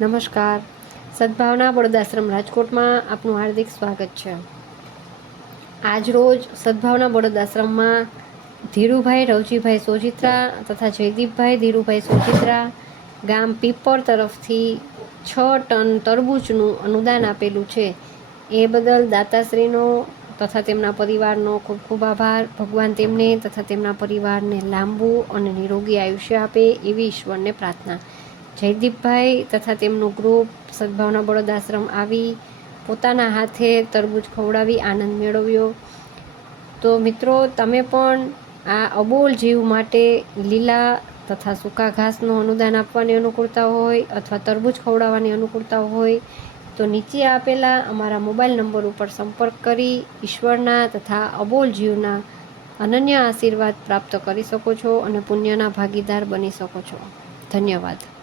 નમસ્કાર. સદભાવના બળદાશ્રમ રાજકોટમાં આપનું હાર્દિક સ્વાગત છે. આજરોજ સદભાવના બળદાશ્રમમાં ધીરુભાઈ રવજીભાઈ સોજિત્રા તથા જયદીપભાઈ ધીરુભાઈ સોજિત્રા ગામ પીપર તરફથી 6 ટન તરબૂચનું અનુદાન આપેલું છે. એ બદલ દાતાશ્રીનો તથા તેમના પરિવારનો ખૂબ ખૂબ આભાર. ભગવાન તેમને તથા તેમના પરિવારને લાંબુ અને નિરોગી આયુષ્ય આપે એવી ઈશ્વરને પ્રાર્થના. જયદીપભાઈ તથા તેમનું ગ્રુપ સદભાવના બળદ આશ્રમ આવી પોતાના હાથે તરબૂચ ખવડાવી આનંદ મેળવ્યો. તો મિત્રો, તમે પણ આ અબોલ જીવ માટે લીલા તથા સૂકા ઘાસનું અનુદાન આપવાની અનુકૂળતા હોય અથવા તરબૂચ ખવડાવવાની અનુકૂળતા હોય તો નીચે આપેલા અમારા મોબાઈલ નંબર ઉપર સંપર્ક કરી ઈશ્વરના તથા અબોલ જીવના અનન્ય આશીર્વાદ પ્રાપ્ત કરી શકો છો અને પુણ્યના ભાગીદાર બની શકો છો. ધન્યવાદ.